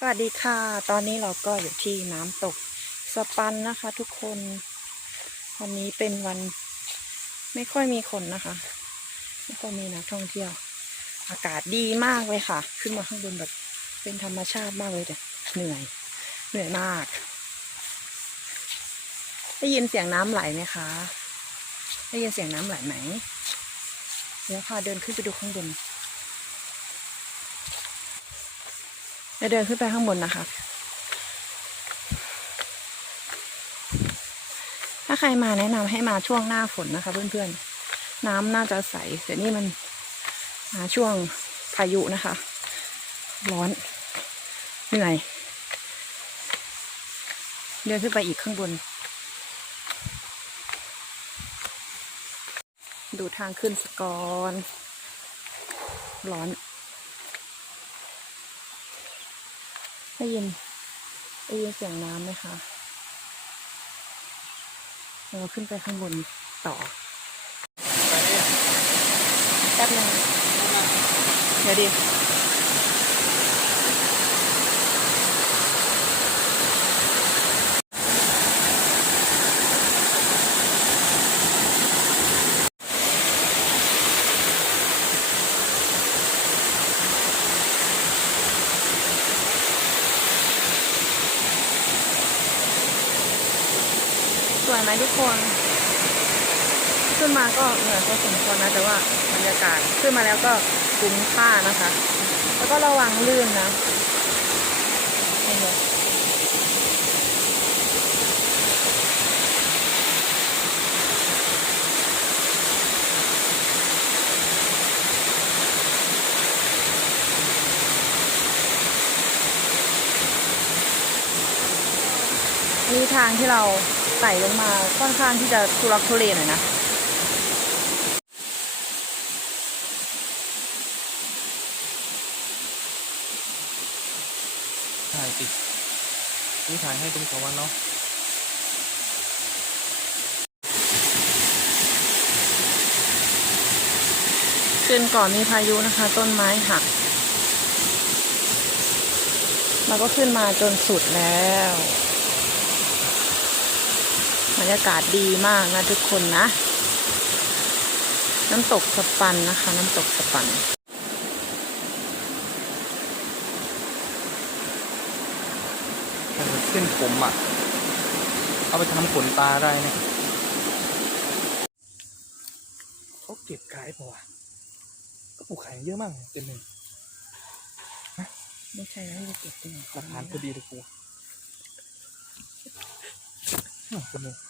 สวัสดีค่ะ ตอนนี้เราก็อยู่ที่น้ำตกสปันนะคะ ทุกคน วันนี้เป็นวันไม่ค่อยมีคนนะคะ ไม่ค่อยมีนักท่องเที่ยว อากาศดีมากเลยค่ะ ขึ้นมาข้างบนแบบเป็นธรรมชาติมากเลยแต่เหนื่อย เหนื่อยมาก ได้ยินเสียงน้ำไหลไหมคะ ได้ยินเสียงน้ำไหลไหม เดี๋ยวพาเดินขึ้นไปดูข้างบน เดี๋ยวเดินขึ้นไปข้างบนนะคะ ถ้าใครมาแนะนำให้มาช่วงหน้าฝนนะคะ เพื่อนๆ น้ำน่าจะใสแต่นี่มันมาช่วงพายุนะคะ ร้อนเหนื่อย เดินขึ้นไปอีกข้างบน ดูทางขึ้นสกอนร้อน ได้ยินได้ยินเสียงน้ำไหมคะเราขึ้นไปข้างบนต่อแป๊บนึงเดี๋ยวดิ วยไหมทุกคน ขึ้นมาก็เหนื่อยพอสมควรนะ แต่ว่าบรรยากาศขึ้นมาแล้วก็คุ้มค่านะคะ แล้วก็ระวังลื่นนะเห็นไหม นี่ทางที่เราไต่ลงมาค่อนข้างที่จะทุรักทุเลหน่อยนะถ่ายติดนี่ถ่ายให้ตรงสวรรค์เนาะคืนก่อนมีพายุนะคะ ต้นไม้หักเราก็ขึ้นมาจนสุดแล้วบ รรยากาศดีมากนะทุกคนนะ น้ำตกสปันนะคะ น้ำตกสปันเส้นผมอะ เอาไปทำขนตาได้นะเขาเก็บขายเปล่าวะก็ปลูกขายเยอะมากเต็มเลยไม่ใช่แล้วจะเก็บตรงไหนหลักฐานพอดีเลยกูอืมเป็นเลย